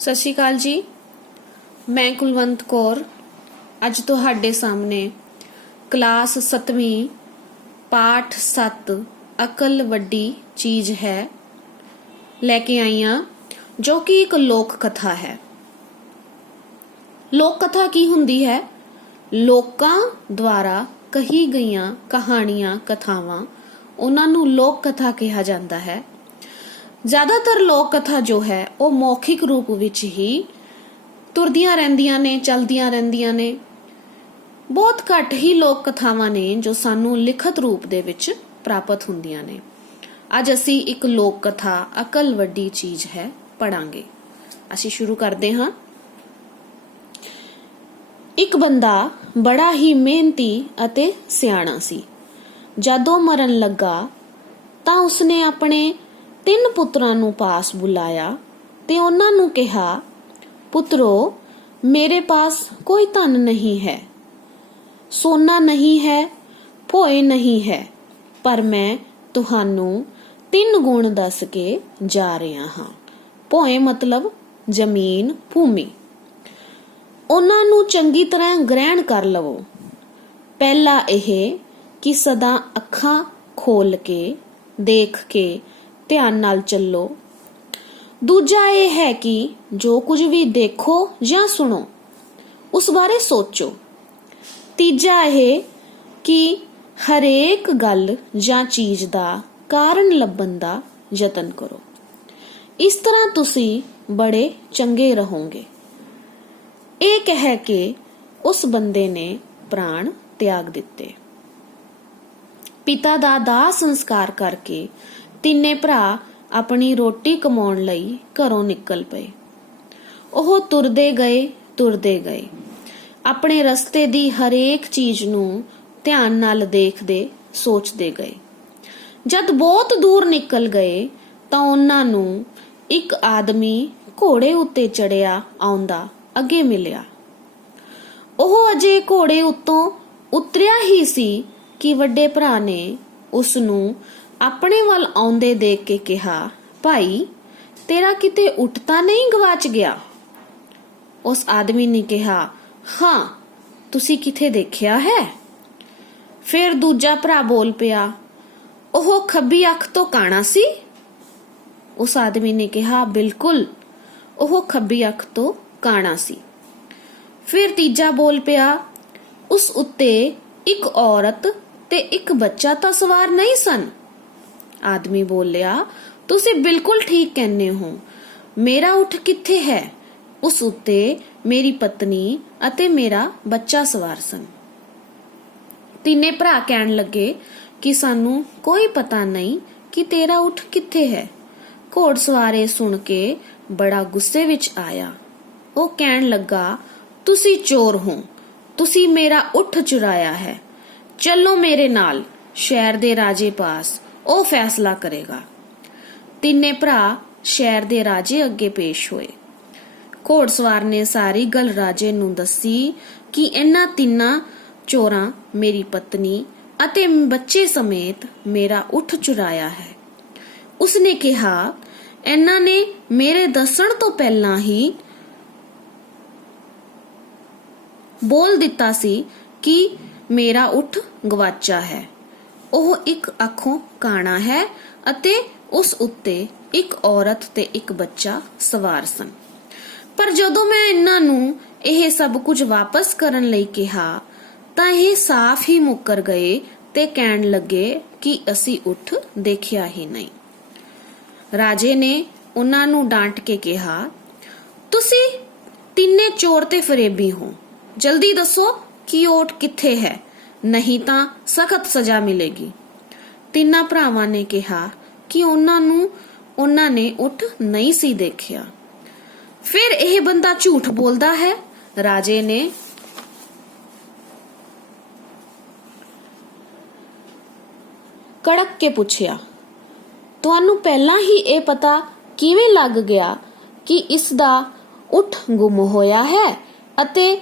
ਸਤਿ ਸ਼੍ਰੀ ਅਕਾਲ ਜੀ। ਮੈਂ ਕੁਲਵੰਤ ਕੌਰ ਅੱਜ ਤੁਹਾਡੇ ਸਾਹਮਣੇ ਕਲਾਸ 7ਵੀਂ ਪਾਠ 7 ਅਕਲ ਵੱਡੀ ਚੀਜ਼ ਹੈ ਲੈ ਕੇ ਆਈ ਹਾਂ, ਜੋ ਕਿ ਇੱਕ ਲੋਕ ਕਥਾ ਹੈ। ਲੋਕ ਕਥਾ ਕੀ ਹੁੰਦੀ ਹੈ? ਲੋਕਾਂ ਦੁਆਰਾ ਕਹੀ ਗਈਆਂ ਕਹਾਣੀਆਂ, ਕਥਾਵਾਂ, ਉਹਨਾਂ ਨੂੰ ਲੋਕ ਕਥਾ ਕਿਹਾ ਜਾਂਦਾ ਹੈ। ਜ਼ਿਆਦਾਤਰ ਲੋਕ ਕਥਾ ਜੋ ਹੈ ਉਹ ਮੌਖਿਕ ਰੂਪ ਵਿੱਚ ਹੀ ਤੁਰਦੀਆਂ ਰਹਿੰਦੀਆਂ ਨੇ, ਚਲਦੀਆਂ ਰਹਿੰਦੀਆਂ ਨੇ। ਬਹੁਤ ਘੱਟ ਹੀ ਲੋਕ ਕਥਾਵਾਂ ਨੇ ਜੋ ਸਾਨੂੰ ਲਿਖਤ ਰੂਪ ਦੇ ਵਿੱਚ ਪ੍ਰਾਪਤ ਹੁੰਦੀਆਂ ਨੇ। ਅੱਜ ਅਸੀਂ ਇੱਕ ਲੋਕ ਕਥਾ ਅਕਲ ਵੱਡੀ ਚੀਜ਼ ਹੈ ਪੜਾਂਗੇ। ਅਸੀਂ ਸ਼ੁਰੂ ਕਰਦੇ ਹਾਂ। ਇੱਕ ਬੰਦਾ ਬੜਾ ਹੀ ਮਿਹਨਤੀ ਅਤੇ ਸਿਆਣਾ ਸੀ। ਜਦੋਂ ਮਰਨ ਲੱਗਾ ਤਾਂ ਉਸਨੇ ਆਪਣੇ 3 ਪੁੱਤਰਾਂ ਨੂੰ ਪਾਸ ਬੁਲਾਇਆ ਤੇ ਉਹਨਾਂ ਨੂੰ ਕਿਹਾ, ਪੁੱਤਰੋ, ਮੇਰੇ ਪਾਸ ਕੋਈ ਧਨ ਨਹੀਂ ਹੈ, ਸੋਨਾ ਨਹੀਂ ਹੈ, ਭੋਏ ਨਹੀਂ ਹੈ, ਪਰ ਮੈਂ ਤੁਹਾਨੂੰ 3 ਗੁਣ ਦੱਸ ਕੇ ਜਾ ਰਿਹਾ ਹਾਂ। ਭੋਏ ਮਤਲਬ ਜ਼ਮੀਨ, ਭੂਮੀ। ਉਹਨਾਂ ਨੂੰ ਚੰਗੀ ਤਰ੍ਹਾਂ ਗ੍ਰਹਿਣ ਕਰ ਲਵੋ। ਪਹਿਲਾ ਇਹ ਕਿ ਸਦਾ ਅੱਖਾਂ ਖੋਲ ਕੇ ਦੇਖ ਕੇ ਧਿਆਨ ਨਾਲ ਚੱਲੋ। ਦੂਜਾ ਇਹ ਹੈ ਕਿ ਜੋ ਕੁਝ ਵੀ ਦੇਖੋ ਜਾਂ ਸੁਣੋ ਉਸ ਬਾਰੇ ਸੋਚੋ। ਤੀਜਾ ਇਹ ਕਿ ਹਰੇਕ ਗੱਲ ਜਾਂ ਚੀਜ਼ ਦਾ ਕਾਰਨ ਲੱਭਣ ਦਾ ਯਤਨ ਕਰੋ। ਇਸ ਤਰ੍ਹਾਂ ਤੁਸੀਂ ਬੜੇ ਚੰਗੇ ਰਹੋਗੇ। ਇਹ ਕਹਿ ਕੇ ਉਸ ਬੰਦੇ ਨੇ ਪ੍ਰਾਣ ਤਿਆਗ ਦਿੱਤੇ। ਪਿਤਾ ਦਾ ਦਾਹ ਸੰਸਕਾਰ ਕਰਕੇ ਤਿੰਨੇ ਭਰਾ ਆਪਣੀ ਰੋਟੀ ਕਮਾਉਣ ਲਈ ਘਰੋਂ ਨਿਕਲ ਪਏ। ਉਹ ਤੁਰਦੇ ਗਏ, ਆਪਣੇ ਰਸਤੇ ਦੀ ਹਰੇਕ ਚੀਜ਼ ਨੂੰ ਧਿਆਨ ਨਾਲ ਦੇਖਦੇ, ਸੋਚਦੇ ਗਏ। ਜਦ ਬਹੁਤ ਦੂਰ ਨਿਕਲ ਗਏ ਤਾਂ ਉਹਨਾਂ ਨੂੰ ਇੱਕ ਆਦਮੀ ਘੋੜੇ ਉੱਤੇ ਚੜਿਆ ਆਉਂਦਾ ਅੱਗੇ ਮਿਲਿਆ। ਉਹ ਅਜੇ ਘੋੜੇ ਉੱਤੋਂ ਉਤਰਿਆ ਹੀ ਸੀ ਕਿ ਵੱਡੇ ਭਰਾ ਨੇ ਉਸ ਨੂੰ ਆਪਣੇ ਵੱਲ ਆਉਂਦੇ ਦੇਖ ਕੇ ਕਿਹਾ, ਭਾਈ, ਤੇਰਾ ਕਿਤੇ ਉੱਠ ਤਾਂ ਨਹੀਂ ਗਵਾਚ ਗਿਆ? ਉਸ ਆਦਮੀ ਨੇ ਕਿਹਾ, ਹਾਂ, ਤੁਸੀਂ ਕਿਥੇ ਦੇਖਿਆ ਹੈ? ਫਿਰ ਦੂਜਾ ਭਰਾ ਬੋਲ ਪਿਆ, ਉਹ ਖੱਬੀ ਅੱਖ ਤੋਂ ਕਾਣਾ ਸੀ? ਉਸ ਆਦਮੀ ਨੇ ਕਿਹਾ, ਬਿਲਕੁਲ, ਉਹ ਖੱਬੀ ਅੱਖ ਤੋਂ ਕਾਣਾ ਸੀ। ਫਿਰ ਤੀਜਾ ਬੋਲ ਪਿਆ, ਉਸ ਉੱਤੇ ਇੱਕ ਔਰਤ ਤੇ ਇੱਕ ਬੱਚਾ ਤਾਂ ਸਵਾਰ ਨਹੀਂ ਸਨ? ਆਦਮੀ ਬੋਲਿਆ, ਤੁਸੀਂ ਬਿਲਕੁਲ ਠੀਕ ਕਹਿੰਦੇ ਹੋ। ਮੇਰਾ ਊਠ ਕਿੱਥੇ ਹੈ? ਉਸ ਉੱਤੇ ਮੇਰੀ ਪਤਨੀ ਅਤੇ ਮੇਰਾ ਬੱਚਾ ਸਵਾਰ ਸਨ। ਤਿੰਨੇ ਭਰਾ ਕਹਿਣ ਲੱਗੇ ਕਿ ਸਾਨੂੰ ਕੋਈ ਪਤਾ ਨਹੀਂ ਕਿ ਤੇਰਾ ਊਠ ਕਿੱਥੇ ਹੈ। ਘੋੜਸਵਾਰੇ ਸੁਣ ਕੇ ਬੜਾ ਗੁੱਸੇ ਵਿੱਚ ਆਇਆ। ਉਹ ਕਹਿਣ ਲੱਗਾ, ਤੁਸੀਂ ਚੋਰ ਹੋ, ਤੁਸੀਂ ਮੇਰਾ ਊਠ ਚੁਰਾਇਆ ਹੈ। ਚੱਲੋ ਮੇਰੇ ਨਾਲ ਸ਼ਹਿਰ ਦੇ ਰਾਜੇ ਪਾਸ, ਉਹ ਫੈਸਲਾ ਕਰੇਗਾ। ਤਿੰਨੇ ਭਰਾ ਸ਼ਹਿਰ ਦੇ ਰਾਜੇ ਅੱਗੇ ਪੇਸ਼ ਹੋਏ। ਘੋੜਸਵਾਰ ਨੇ ਸਾਰੀ ਗੱਲ ਰਾਜੇ ਨੂੰ ਦੱਸੀ ਕਿ ਇਹਨਾਂ 3 ਚੋਰਾਂ ਮੇਰੀ ਪਤਨੀ ਅਤੇ ਬੱਚੇ ਸਮੇਤ ਮੇਰਾ ਊਠ ਚੁਰਾਇਆ ਹੈ। ਉਸਨੇ ਕਿਹਾ, ਇਹਨਾਂ ਨੇ ਮੇਰੇ ਦੱਸਣ ਤੋਂ ਪਹਿਲਾਂ ਹੀ ਬੋਲ ਦਿੱਤਾ ਸੀ ਕਿ ਮੇਰਾ ਊਠ ਗਵਾਚਾ ਹੈ। ਉਹ ਇੱਕ ਅੱਖੋਂ ਕਾਣਾ ਹੈ ਅਤੇ ਉਸ ਉੱਤੇ ਇੱਕ ਔਰਤ ਤੇ ਇੱਕ ਬੱਚਾ ਸਵਾਰ ਸਨ। ਪਰ ਜਦੋਂ ਮੈਂ ਇਹਨਾਂ ਨੂੰ ਇਹ ਸਭ ਕੁਝ ਵਾਪਸ ਕਰਨ ਲਈ ਕਿਹਾ ਤਾਂ ਇਹ ਸਾਫ਼ ਹੀ ਮੁੱਕਰ ਗਏ ਤੇ ਕਹਿਣ ਲੱਗੇ ਕਿ ਅਸੀਂ ਊਠ ਦੇਖਿਆ ਹੀ ਨਹੀਂ। ਰਾਜੇ ਨੇ ਉਹਨਾਂ ਨੂੰ ਡਾਂਟ ਕੇ ਕਿਹਾ, ਤੁਸੀਂ ਤਿੰਨੇ ਚੋਰ ਤੇ ਫਰੇਬੀ ਹੋ। ਜਲਦੀ ਦੱਸੋ ਕਿ ਊਠ ਕਿੱਥੇ ਹੈ, ਨਹੀਂ ਤਾਂ ਸਖਤ ਸਜ਼ਾ ਮਿਲੇਗੀ। 3 ਭਰਾਵਾਂ ਨੇ ਕਿਹਾ ਕਿ ਉਹਨਾਂ ਨੇ ਊਠ ਨਹੀਂ ਸੀ ਦੇਖਿਆ। ਫਿਰ ਇਹ ਬੰਦਾ ਝੂਠ ਬੋਲਦਾ ਹੈ। ਰਾਜੇ ਨੇ ਕੜਕ ਕੇ ਪੁੱਛਿਆ, ਤੁਹਾਨੂੰ ਪਹਿਲਾਂ ਹੀ ਇਹ ਪਤਾ ਕਿਵੇਂ ਲੱਗ ਗਿਆ ਕਿ ਇਸ ਦਾ ਊਠ ਗੁੰਮ ਹੋਇਆ ਹੈ ਅਤੇ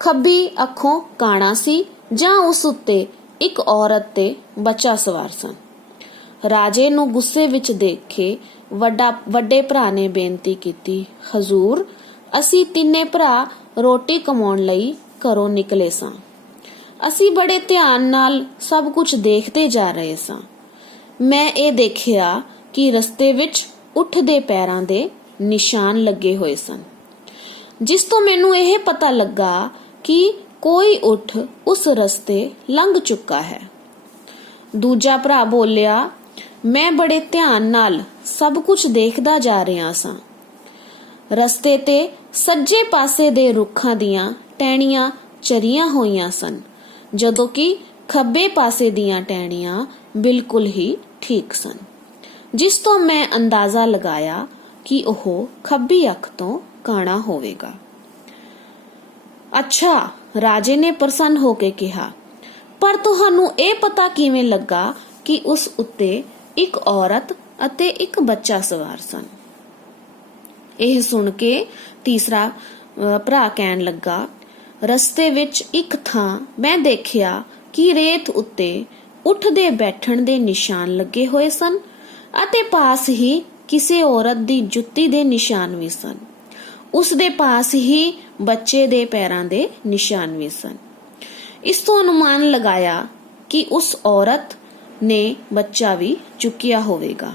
ਖੱਬੀ ਅੱਖੋਂ ਕਾਣਾ ਸੀ ਜਾਂ ਉਸ ਉੱਤੇ ਇੱਕ ਔਰਤ ਤੇ ਬੱਚਾ ਸਵਾਰ ਸਨ? ਰਾਜੇ ਨੂੰ ਗੁੱਸੇ ਵਿੱਚ ਦੇਖ ਕੇ ਵੱਡੇ ਭਰਾ ਨੇ ਬੇਨਤੀ ਕੀਤੀ, ਹਜ਼ੂਰ, ਅਸੀਂ ਤਿੰਨੇ ਭਰਾ ਰੋਟੀ ਕਮਾਉਣ ਲਈ ਘਰੋਂ ਨਿਕਲੇ ਸਾਂ। ਅਸੀਂ ਬੜੇ ਧਿਆਨ ਨਾਲ ਸਭ ਕੁਝ ਦੇਖਦੇ ਜਾ ਰਹੇ ਸਾਂ। ਮੈਂ ਇਹ ਦੇਖਿਆ ਕਿ ਰਸਤੇ ਵਿੱਚ ਊਠ ਦੇ ਪੈਰਾਂ ਦੇ ਨਿਸ਼ਾਨ ਲੱਗੇ ਹੋਏ ਸਨ, ਜਿਸ ਤੋਂ ਮੈਨੂੰ ਇਹ ਪਤਾ ਲੱਗਾ ਕਿ ਕੋਈ ਊਠ ਉਸ ਰਸਤੇ ਲੰਘ ਚੁੱਕਾ ਹੈ। ਦੂਜਾ ਭਰਾ ਬੋਲਿਆ, ਮੈਂ ਬੜੇ ਧਿਆਨ ਨਾਲ ਸਭ ਕੁਝ ਦੇਖਦਾ ਜਾ ਰਿਹਾ ਸਾਂ। ਰਸਤੇ ਤੇ ਸੱਜੇ ਪਾਸੇ ਦੇ ਰੁੱਖਾਂ ਦੀਆਂ ਟਹਿਣੀਆਂ ਚਰੀਆਂ ਹੋਈਆਂ ਸਨ, ਜਦੋਂ ਕਿ ਖੱਬੇ ਪਾਸੇ ਦੀਆਂ ਟਹਿਣੀਆਂ ਬਿਲਕੁਲ ਹੀ ਠੀਕ ਸਨ, ਜਿਸ ਤੋਂ ਮੈਂ ਅੰਦਾਜ਼ਾ ਲਗਾਇਆ ਕਿ ਉਹ ਖੱਬੀ ਅੱਖ ਤੋਂ ਕਾਣਾ ਹੋਵੇਗਾ। ਅੱਛਾ, ਰਾਜੇ ਨੇ ਪ੍ਰਸੰਨ ਹੋ ਕੇ ਕਿਹਾ, ਪਰ ਤੁਹਾਨੂੰ ਇਹ ਪਤਾ ਕਿਵੇਂ ਲੱਗਾ ਕਿ ਉਸ ਉੱਤੇ ਇੱਕ ਔਰਤ ਅਤੇ ਇੱਕ ਬੱਚਾ ਸਵਾਰ ਸਨ? ਇਹ ਸੁਣ ਕੇ ਤੀਸਰਾ ਭਰਾ ਕਹਿਣ ਲੱਗਾ, ਰਸਤੇ ਵਿੱਚ ਇੱਕ ਥਾਂ ਮੈਂ ਦੇਖਿਆ ਕਿ ਰੇਤ ਉੱਤੇ ਊਠ ਦੇ ਬੈਠਣ ਦੇ ਨਿਸ਼ਾਨ ਲੱਗੇ ਹੋਏ ਸਨ ਅਤੇ ਪਾਸ ਹੀ ਕਿਸੇ ਔਰਤ ਦੀ ਜੁੱਤੀ ਦੇ ਨਿਸ਼ਾਨ ਵੀ ਸਨ। ਉਸ ਦੇ ਪਾਸ ਹੀ ਬੱਚੇ ਦੇ ਪੈਰਾਂ ਦੇ ਨਿਸ਼ਾਨ ਵੀ ਸਨ। ਇਸ ਤੋਂ ਅਨੁਮਾਨ ਲਗਾਇਆ ਕਿ ਉਸ ਔਰਤ ਨੇ ਬੱਚਾ ਵੀ ਚੁੱਕਿਆ ਹੋਵੇਗਾ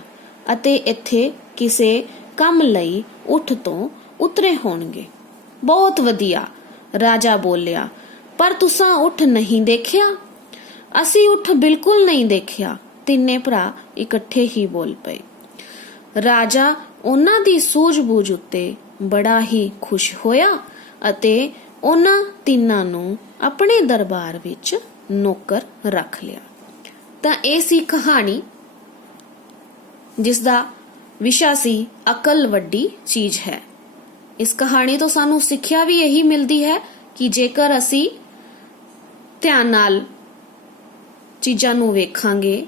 ਅਤੇ ਇੱਥੇ ਕਿਸੇ ਕੰਮ ਲਈ ਊਠ ਤੋਂ ਉਤਰੇ ਹੋਣਗੇ। ਬਹੁਤ ਵਧੀਆ, ਰਾਜਾ ਬੋਲਿਆ, ਪਰ ਤੁਸਾਂ ਊਠ ਨਹੀਂ ਦੇਖਿਆ? ਅਸੀਂ ਊਠ ਬਿਲਕੁਲ ਨਹੀਂ ਦੇਖਿਆ। ਤਿੰਨੇ ਭਰਾ ਇਕੱਠੇ ਹੀ ਬੋਲ ਪਏ। ਰਾਜਾ ਉਹਨਾਂ ਦੀ ਸੂਝ-ਬੂਝ ਉੱਤੇ ਬੜਾ ਹੀ ਖੁਸ਼ ਹੋਇਆ ਅਤੇ ਉਹਨਾਂ ਤਿੰਨਾਂ ਨੂੰ ਆਪਣੇ ਦਰਬਾਰ ਵਿੱਚ ਨੌਕਰ ਰੱਖ ਲਿਆ। ਤਾਂ ਇਹ ਸੀ ਕਹਾਣੀ, ਜਿਸ ਦਾ ਵਿਸ਼ਾ ਸੀ ਅਕਲ ਵੱਡੀ ਚੀਜ਼ ਹੈ। ਇਸ ਕਹਾਣੀ ਤੋਂ ਸਾਨੂੰ ਸਿੱਖਿਆ ਵੀ ਇਹੀ ਮਿਲਦੀ ਹੈ ਕਿ ਜੇਕਰ ਅਸੀਂ ਧਿਆਨ ਨਾਲ ਚੀਜ਼ਾਂ ਨੂੰ ਵੇਖਾਂਗੇ,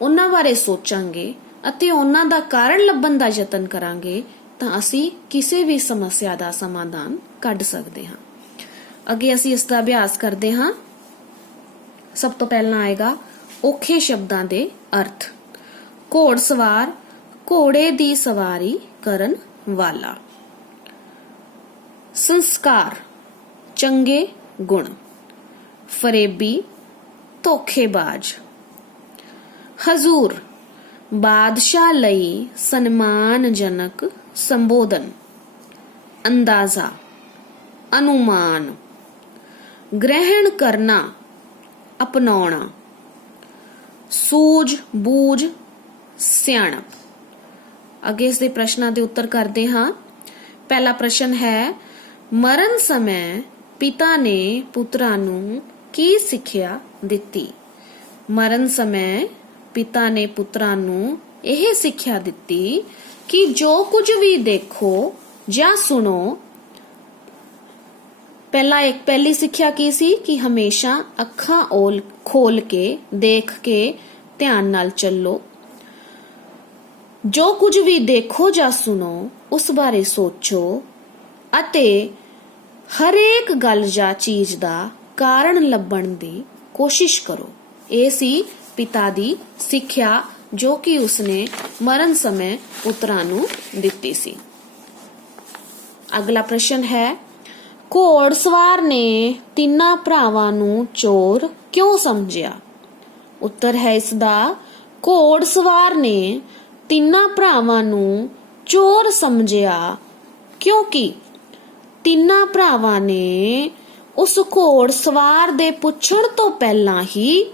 ਉਹਨਾਂ ਬਾਰੇ ਸੋਚਾਂਗੇ ਅਤੇ ਉਹਨਾਂ ਦਾ ਕਾਰਨ ਲੱਭਣ ਦਾ ਯਤਨ ਕਰਾਂਗੇ, ਤਾਂ ਅਸੀਂ ਕਿਸੇ ਵੀ ਸਮੱਸਿਆ ਦਾ ਸਮਾਧਾਨ ਕੱਢ ਸਕਦੇ ਹਾਂ। ਅੱਗੇ ਅਸੀਂ ਇਸ ਦਾ ਅਭਿਆਸ ਕਰਦੇ ਹਾਂ। ਸਭ ਤੋਂ ਪਹਿਲਾਂ ਆਏਗਾ ਔਖੇ ਸ਼ਬਦਾਂ ਦੇ ਅਰਥ। ਘੋੜਸਵਾਰ, ਘੋੜੇ ਦੀ ਸਵਾਰੀ ਕਰਨ ਵਾਲਾ। ਸੰਸਕਾਰ, ਚੰਗੇ ਗੁਣ। ਫਰੇਬੀ, ਧੋਖੇਬਾਜ਼। ਹਜ਼ੂਰ, ਬਾਦਸ਼ਾਹ ਲਈ ਸਨਮਾਨਜਨਕ ਸੰਬੋਧਨ। ਅੰਦਾਜ਼ਾ, ਅਨੁਮਾਨ। ਗ੍ਰਹਿਣ ਕਰਨਾ, ਅਪਣਾਉਣਾ। ਸੂਝ ਬੂਝ, ਸਿਆਣਪ। ਅੱਗੇ ਇਸ ਦੇ ਪ੍ਰਸ਼ਨਾਂ ਦੇ ਉੱਤਰ ਕਰਦੇ ਹਾਂ। ਪਹਿਲਾ ਪ੍ਰਸ਼ਨ ਹੈ, ਮਰਨ ਸਮੇਂ ਪਿਤਾ ਨੇ ਪੁੱਤਰਾਂ ਨੂੰ ਕੀ ਸਿੱਖਿਆ ਦਿੱਤੀ? ਮਰਨ ਸਮੇਂ ਪਿਤਾ ਨੇ ਪੁੱਤਰਾਂ ਨੂੰ ਇਹ ਸਿੱਖਿਆ ਦਿੱਤੀ ਕਿ ਜੋ ਕੁਝ ਵੀ ਦੇਖੋ ਜਾਂ ਸੁਣੋ, ਪਹਿਲੀ ਸਿੱਖਿਆ ਕੀ ਸੀ ਕਿ ਹਮੇਸ਼ਾ ਅੱਖਾਂ ਖੋਲ ਕੇ ਦੇਖ ਕੇ ਧਿਆਨ ਨਾਲ ਚੱਲੋ। ਜੋ ਕੁਝ ਵੀ ਦੇਖੋ ਜਾਂ ਸੁਣੋ ਉਸ ਬਾਰੇ ਸੋਚੋ ਅਤੇ ਹਰੇਕ ਗੱਲ ਜਾਂ ਚੀਜ਼ ਦਾ ਕਾਰਨ ਲੱਭਣ ਦੀ ਕੋਸ਼ਿਸ਼ ਕਰੋ। ਇਹ ਸੀ ਪਿਤਾ ਦੀ ਸਿੱਖਿਆ ਜੋ ਕਿ ਉਸਨੇ ਮਰਨ ਸਮੇਂ ਪੁੱਤਰਾਂ ਨੂੰ ਦਿੱਤੀ ਸੀ। ਅਗਲਾ ਪ੍ਰਸ਼ਨ ਹੈ, ਘੋੜਸਵਾਰ ਨੇ ਤਿੰਨਾਂ ਭਰਾਵਾਂ ਨੂੰ ਚੋਰ ਕਿਉਂ ਸਮਝਿਆ? ਉੱਤਰ ਹੈ ਇਸ ਦਾ, ਘੋੜਸਵਾਰ ਨੇ ਤਿੰਨਾਂ ਭਰਾਵਾਂ ਨੂੰ ਚੋਰ ਸਮਝਿਆ ਕਿਉਂਕਿ ਤਿੰਨਾਂ ਭਰਾਵਾਂ ਨੇ ਉਸ ਘੋੜਸਵਾਰ ਦੇ ਪੁੱਛਣ ਤੋਂ ਪਹਿਲਾਂ ਹੀ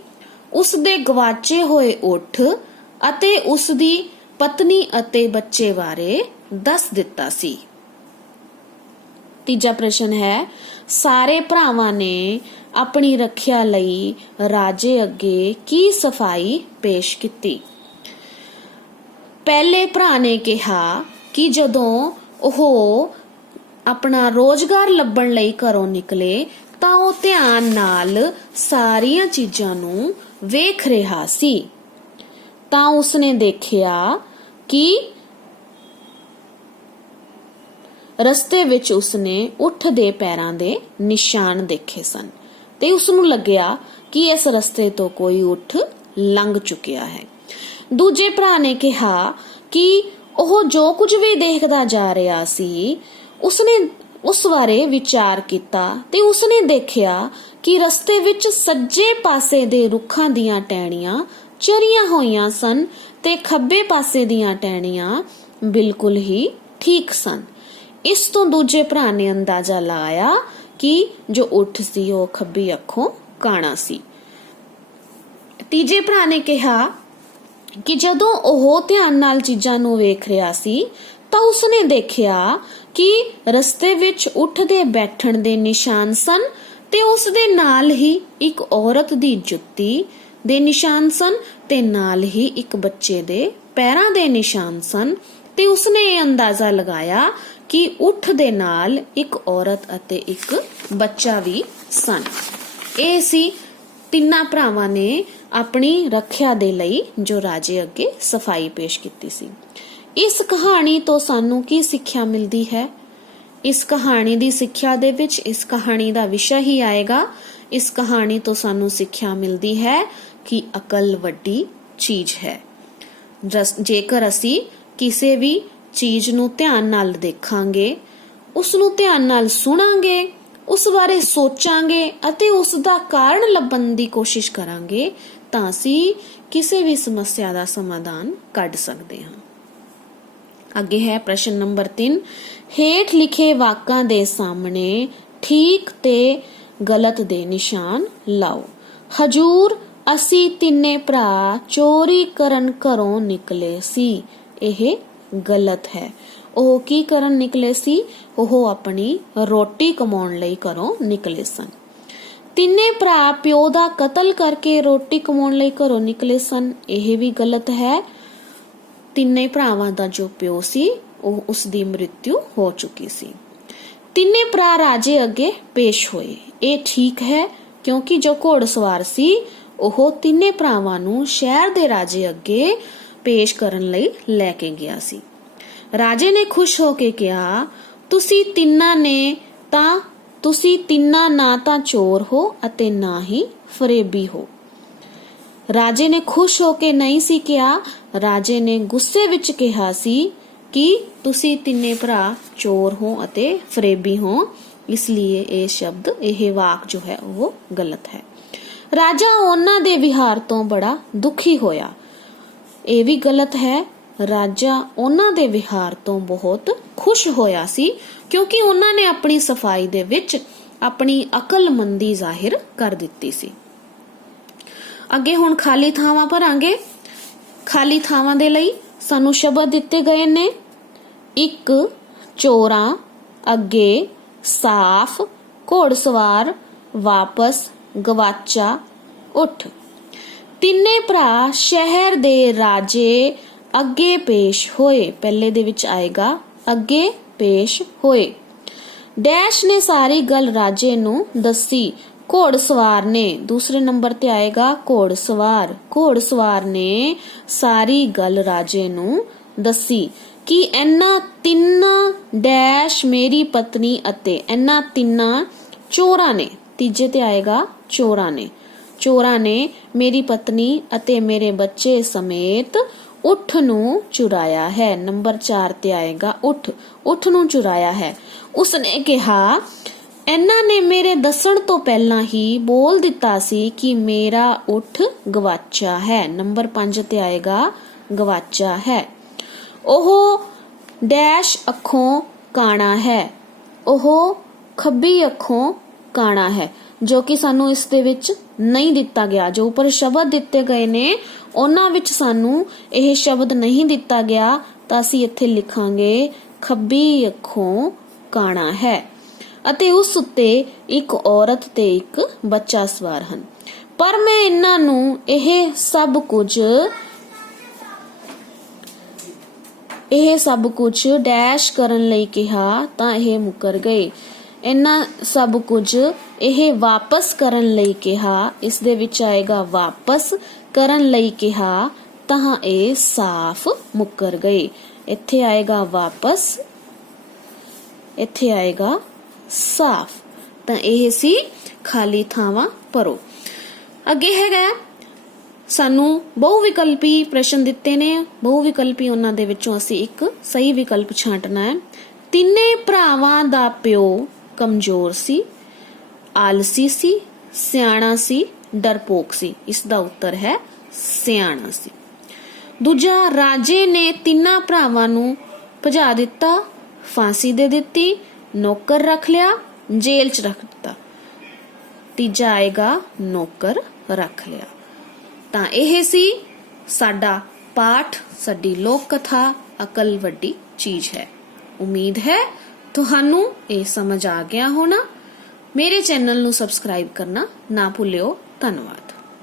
ਉਸ ਦੇ ਗਵਾਚੇ ਹੋਏ ਊਠ ਅਤੇ ਉਸ ਦੀ ਪਤਨੀ ਅਤੇ ਬੱਚੇ ਬਾਰੇ ਦੱਸ ਦਿੱਤਾ ਸੀ। ਤੀਜਾ ਪ੍ਰਸ਼ਨ ਹੈ, ਸਾਰੇ ਭਰਾਵਾਂ ਨੇ ਆਪਣੀ ਰੱਖਿਆ ਲਈ ਰਾਜੇ ਅੱਗੇ ਕੀ ਸਫਾਈ ਪੇਸ਼ ਕੀਤੀ? ਪਹਿਲੇ ਭਰਾ ਨੇ ਕਿਹਾ ਕਿ ਜਦੋਂ ਉਹ ਆਪਣਾ ਰੋਜ਼ਗਾਰ ਲੱਭਣ ਲਈ ਘਰੋਂ ਨਿਕਲੇ ਤਾਂ ਉਹ ਧਿਆਨ ਨਾਲ ਸਾਰੀਆਂ ਚੀਜ਼ਾਂ ਨੂੰ ਵੇਖ ਰਿਹਾ ਸੀ, ਤਾਂ ਉਸਨੇ ਦੇਖਿਆ ਕਿ ਰਸਤੇ ਵਿੱਚ ਉਸਨੇ ਊਠ ਦੇ ਪੈਰਾਂ ਦੇ ਨਿਸ਼ਾਨ ਦੇਖੇ ਸਨ ਤੇ ਉਸਨੂੰ ਲੱਗਿਆ ਕਿ ਇਸ ਰਸਤੇ ਤੋਂ ਕੋਈ ਊਠ ਲੰਘ ਚੁੱਕਿਆ ਹੈ। ਦੂਜੇ ਭਰਾ ਨੇ ਕਿਹਾ ਕਿ ਉਹ ਜੋ ਕੁਝ ਵੀ ਦੇਖਦਾ ਜਾ ਰਿਹਾ ਸੀ ਉਸਨੇ ਉਸ ਬਾਰੇ ਵਿਚਾਰ ਕੀਤਾ ਤੇ ਉਸਨੇ ਦੇਖਿਆ ਕਿ ਰਸਤੇ ਵਿੱਚ ਸੱਜੇ ਪਾਸੇ ਦੇ ਰੁੱਖਾਂ ਦੀਆਂ ਟਹਿਣੀਆਂ ਚਰੀਆਂ ਹੋਈਆਂ ਸਨ ਤੇ ਖੱਬੇ ਪਾਸੇ ਦੀਆਂ ਟਹਿਣੀਆਂ ਬਿਲਕੁਲ ਹੀ ਠੀਕ ਸਨ। ਇਸ ਤੋਂ ਦੂਜੇ ਭਰਾ ਨੇ ਅੰਦਾਜ਼ਾ ਲਾਇਆ ਕਿ ਜੋ ਊਠ ਸੀ ਉਹ ਖੱਬੀ ਅੱਖੋਂ ਕਾਣਾ ਸੀ। ਤੀਜੇ ਭਰਾ ਨੇ ਕਿਹਾ ਕਿ ਜਦੋਂ ਉਹ ਧਿਆਨ ਨਾਲ ਚੀਜ਼ਾਂ ਨੂੰ ਵੇਖ ਰਿਹਾ ਸੀ ਤਾਂ ਉਸਨੇ ਦੇਖਿਆ ਕਿ ਰਸਤੇ ਵਿੱਚ ਊਠ ਦੇ ਬੈਠਣ ਦੇ ਨਿਸ਼ਾਨ ਸਨ ਤੇ ਉਸ ਦੇ ਨਾਲ ਹੀ ਇੱਕ ਔਰਤ ਦੀ ਜੁੱਤੀ ਦੇ ਨਿਸ਼ਾਨ ਸਨ ਤੇ ਨਾਲ ਹੀ ਇੱਕ ਬੱਚੇ ਦੇ ਪੈਰਾਂ ਦੇ ਨਿਸ਼ਾਨ ਸਨ ਤੇ ਉਸਨੇ ਇਹ ਅੰਦਾਜ਼ਾ ਲਗਾਇਆ ਕਿ ਊਠ ਦੇ ਨਾਲ ਇੱਕ ਔਰਤ ਅਤੇ ਇੱਕ ਬੱਚਾ ਵੀ ਸਨ। ਇਹ ਸੀ ਤਿੰਨਾਂ ਭਰਾਵਾਂ ਨੇ ਆਪਣੀ ਰੱਖਿਆ ਦੇ ਲਈ ਜੋ ਰਾਜੇ ਅੱਗੇ ਸਫਾਈ ਪੇਸ਼ ਕੀਤੀ ਸੀ। ਇਸ ਕਹਾਣੀ ਤੋਂ ਸਾਨੂੰ ਕੀ ਸਿੱਖਿਆ ਮਿਲਦੀ ਹੈ? ਇਸ ਕਹਾਣੀ ਦੀ ਸਿੱਖਿਆ ਦੇ ਵਿੱਚ ਇਸ ਕਹਾਣੀ ਦਾ ਵਿਸ਼ਾ ਹੀ ਆਏਗਾ। ਇਸ ਕਹਾਣੀ ਤੋਂ ਸਾਨੂੰ ਸਿੱਖਿਆ ਮਿਲਦੀ ਹੈ ਕਿ ਅਕਲ ਵੱਡੀ ਚੀਜ਼ ਹੈ। ਜੇਕਰ ਅਸੀਂ ਕਿਸੇ ਵੀ ਚੀਜ਼ ਨੂੰ ਧਿਆਨ ਨਾਲ ਦੇਖਾਂਗੇ, ਉਸ ਨੂੰ ਧਿਆਨ ਨਾਲ ਸੁਣਾਂਗੇ, ਉਸ ਬਾਰੇ ਸੋਚਾਂਗੇ ਅਤੇ ਉਸ ਦਾ ਕਾਰਨ ਲੱਭਣ ਦੀ ਕੋਸ਼ਿਸ਼ ਕਰਾਂਗੇ ਤਾਂ ਅਸੀਂ ਕਿਸੇ ਵੀ ਸਮੱਸਿਆ ਦਾ ਸਮਾਧਾਨ ਕੱਢ ਸਕਦੇ ਹਾਂ। ਅੱਗੇ ਹੈ ਪ੍ਰਸ਼ਨ ਨੰਬਰ 3। ਹੇਠ ਲਿਖੇ ਵਾਕਾਂ ਦੇ ਸਾਹਮਣੇ ਠੀਕ ਤੇ ਗਲਤ ਦੇ ਨਿਸ਼ਾਨ ਲਾਓ। ਹਜੂਰ, ਅਸੀਂ ਤਿੰਨੇ ਭਰਾ ਚੋਰੀ ਕਰਨ ਘਰੋਂ ਨਿਕਲੇ ਸੀ। ਇਹ ਗਲਤ ਹੈ। ਉਹ ਕੀ ਕਰਨ ਨਿਕਲੇ ਸੀ? ਉਹ ਆਪਣੀ ਰੋਟੀ ਕਮਾਉਣ ਲਈ ਘਰੋਂ ਨਿਕਲੇ ਸਨ। ਤਿੰਨੇ ਭਰਾ ਪਿਓ ਦਾ ਕਤਲ ਕਰਕੇ ਰੋਟੀ ਕਮਾਉਣ ਲਈ ਘਰੋਂ ਨਿਕਲੇ ਸਨ। ਇਹ ਵੀ ਗਲਤ ਹੈ। ਤਿੰਨੇ ਭਰਾਵਾਂ ਦਾ ਜੋ ਪਿਓ ਸੀ ਉਹ ਉਸ ਦੀ ਮ੍ਰਿਤਿੂ ਹੋ ਚੁੱਕੀ ਸੀ। ਤਿੰਨੇ ਭਰਾ ਰਾਜੇ ਅੱਗੇ ਪੇਸ਼ ਹੋਏ। ਇਹ ਠੀਕ ਹੈ ਕਿਉਂਕਿ ਜੋ ਘੋੜਸਵਾਰ ਸੀ ਉਹ ਤਿੰਨੇ ਭਰਾਵਾਂ ਨੂੰ ਸ਼ਹਿਰ ਦੇ ਰਾਜੇ ਅੱਗੇ ਪੇਸ਼ ਕਰਨ ਲਈ ਲੈ ਕੇ ਗਿਆ ਸੀ। ਰਾਜੇ ਨੇ ਖੁਸ਼ ਹੋ ਕੇ ਕਿਹਾ, ਤੁਸੀਂ ਤਿੰਨਾਂ ਨਾ ਤਾਂ ਚੋਰ ਹੋ ਅਤੇ ਨਾ ਹੀ ਫਰੇਬੀ ਹੋ। ਰਾਜੇ ਨੇ ਖੁਸ਼ ਹੋ ਕੇ ਨਹੀਂ ਸੀ ਕਿਹਾ, ਰਾਜੇ ਨੇ ਗੁੱਸੇ ਵਿੱਚ ਕਿਹਾ ਸੀ ਕਿ ਤੁਸੀਂ ਤਿੰਨੇ ਭਰਾ ਚੋਰ ਹੋ ਅਤੇ ਫਰੇਬੀ ਹੋ, ਇਸ ਲਈ ਇਹ ਵਾਕ ਜੋ ਹੈ ਉਹ ਗਲਤ ਹੈ। ਰਾਜਾ ਉਹਨਾਂ ਦੇ ਵਿਹਾਰ ਤੋਂ ਬੜਾ ਦੁਖੀ ਹੋਇਆ। ਇਹ ਵੀ ਗਲਤ ਹੈ। ਰਾਜਾ ਉਹਨਾਂ ਦੇ ਵਿਹਾਰ ਤੋਂ ਬਹੁਤ ਖੁਸ਼ ਹੋਇਆ ਸੀ ਕਿਉਂਕਿ ਉਹਨਾਂ ਨੇ ਆਪਣੀ ਸਫਾਈ ਦੇ ਵਿੱਚ ਆਪਣੀ ਅਕਲਮੰਦੀ ਜ਼ਾਹਿਰ ਕਰ ਦਿੱਤੀ ਸੀ। ਅੱਗੇ ਹੁਣ ਖਾਲੀ ਥਾਵਾਂ ਭਰਾਂਗੇ। ਖਾਲੀ ਥਾਵਾਂ ਦੇ ਲਈ ਸਾਨੂੰ ਸ਼ਬਦ ਦਿੱਤੇ ਗਏ ਨੇ। 1 ਚੋਰਾਂ, ਅੱਗੇ, ਸਾਫ਼, ਘੋੜਸਵਾਰ, ਵਾਪਸ, ਗਵਾਚਾ, ਉੱਠ। ਤਿੰਨੇ ਭਰਾ ਸ਼ਹਿਰ ਦੇ ਰਾਜੇ ਅੱਗੇ ਪੇਸ਼ ਹੋਏ। ਪਹਿਲੇ ਦੇ ਵਿੱਚ ਆਏਗਾ ਅੱਗੇ ਪੇਸ਼ ਹੋਏ। ਡੈਸ਼ ਨੇ ਸਾਰੀ ਗੱਲ ਰਾਜੇ ਨੂੰ ਦੱਸੀ। ਘੋੜਸਵਾਰ ਨੇ, ਦੂਸਰੇ ਨੰਬਰ ਤੇ ਆਏਗਾ ਘੋੜਸਵਾਰ। ਘੋੜਸਵਾਰ ਨੇ ਸਾਰੀ ਗੱਲ ਰਾਜੇ ਨੂੰ ਦੱਸੀ ਕਿ ਇਹਨਾਂ ਤਿੰਨਾਂ ਡੈਸ਼ ਮੇਰੀ ਪਤਨੀ ਅਤੇ ਇਹਨਾਂ ਤਿੰਨਾਂ ਚੋਰਾਂ ਨੇ, ਤੀਜੇ ਤੇ ਆਏਗਾ ਚੋਰਾਂ ਨੇ ਮੇਰੀ ਪਤਨੀ ਅਤੇ ਮੇਰੇ ਬੱਚੇ ਸਮੇਤ ਊਠ ਨੂੰ ਚੁਰਾਇਆ ਹੈ। ਨੰਬਰ 4 ਤੇ ਆਏਗਾ ਊਠ ਨੂੰ ਚੁਰਾਇਆ ਹੈ। ਉਸਨੇ ਕਿਹਾ, ਇਹਨਾਂ ਨੇ ਮੇਰੇ ਦੱਸਣ ਤੋਂ ਪਹਿਲਾਂ ਹੀ ਬੋਲ ਦਿੱਤਾ ਸੀ ਕਿ ਮੇਰਾ ਊਠ ਗਵਾਚਾ ਹੈ। ਨੰਬਰ 5 ਤੇ ਆਏਗਾ ਗਵਾਚਾ ਹੈ। ਉਹ ਡੈਸ਼ ਅੱਖੋਂ ਕਾਣਾ ਹੈ। ਉਹ ਖੱਬੀ ਅੱਖੋਂ ਕਾਣਾ ਹੈ, ਜੋ ਕਿ ਸਾਨੂੰ ਇਸ ਦੇ ਵਿੱਚ ਨਹੀਂ ਦਿੱਤਾ ਗਿਆ। ਜੋ ਉੱਪਰ ਸ਼ਬਦ ਦਿੱਤੇ ਗਏ ਨੇ ਉਹਨਾਂ ਵਿੱਚ ਸਾਨੂੰ ਇਹ ਸ਼ਬਦ ਨਹੀਂ ਦਿੱਤਾ ਗਿਆ ਤਾਂ ਅਸੀਂ ਇੱਥੇ ਲਿਖਾਂਗੇ ਖੱਬੀ ਅੱਖੋਂ ਕਾਣਾ ਹੈ ਅਤੇ ਉਸ ਉੱਤੇ ਇੱਕ ਔਰਤ ਤੇ ਇੱਕ ਬੱਚਾ ਸਵਾਰ ਹਨ। ਪਰ ਮੈਂ ਇਹਨਾਂ ਨੂੰ ਇਹ ਸਭ ਕੁਝ ਡੈਸ਼ ਕਰਨ ਲਈ ਕਿਹਾ ਤਾਂ ਇਹ ਮੁੱਕਰ ਗਏ। ਇਹਨਾਂ ਸਭ ਕੁਝ ਇਹ ਵਾਪਸ ਕਰਨ ਲਈ ਕਿਹਾ, ਇਸ ਦੇ ਵਿੱਚ ਆਏਗਾ ਵਾਪਸ ਕਰਨ ਲਈ ਕਿਹਾ ਤਾਂ ਇਹ ਸਾਫ਼ ਮੁੱਕਰ ਗਏ। ਇੱਥੇ ਆਏਗਾ ਵਾਪਸ, ਇੱਥੇ ਆਏਗਾ ਸਾਫ਼। ਤਾਂ ਇਹ ਸੀ ਖਾਲੀ ਥਾਵਾਂ ਭਰੋ। ਅੱਗੇ ਹੈਗਾ ਸਾਨੂੰ ਬਹੁ ਵਿਕਲਪੀ ਪ੍ਰਸ਼ਨ ਦਿੱਤੇ ਨੇ। ਬਹੁ ਵਿਕਲਪੀ ਉਹਨਾਂ ਦੇ ਵਿੱਚੋਂ ਅਸੀਂ ਇੱਕ ਸਹੀ ਵਿਕਲਪ ਛਾਂਟਣਾ ਹੈ। ਤਿੰਨੇ ਭਰਾਵਾਂ ਦਾ ਪਿਓ ਕਮਜ਼ੋਰ ਸੀ, ਆਲਸੀ ਸੀ, ਸਿਆਣਾ ਸੀ, ਡਰਪੋਕ ਸੀ। ਇਸ ਦਾ ਉੱਤਰ ਹੈ ਸਿਆਣਾ ਸੀ। ਦੂਜਾ, ਰਾਜੇ ਨੇ ਤਿੰਨਾਂ ਭਰਾਵਾਂ ਨੂੰ ਭਜਾ ਦਿੱਤਾ, ਫਾਂਸੀ ਦੇ ਦਿੱਤੀ, ਨੌਕਰ ਰੱਖ ਲਿਆ, ਜੇਲ੍ਹ 'ਚ ਰੱਖ ਦਿੱਤਾ। ਤੀਜਾ ਆਏਗਾ ਨੌਕਰ ਰੱਖ ਲਿਆ। ਤਾਂ ਇਹ ਸੀ ਸਾਡਾ ਪਾਠ, ਸਾਡੀ ਲੋਕ ਕਥਾ ਅਕਲ ਵੱਡੀ ਚੀਜ਼ ਹੈ। ਉਮੀਦ ਹੈ ਤੁਹਾਨੂੰ ਇਹ ਸਮਝ ਆ ਗਿਆ ਹੋਣਾ। ਮੇਰੇ ਚੈਨਲ ਨੂੰ ਸਬਸਕ੍ਰਾਈਬ ਕਰਨਾ ਨਾ ਭੁੱਲਿਓ। ਧੰਨਵਾਦ।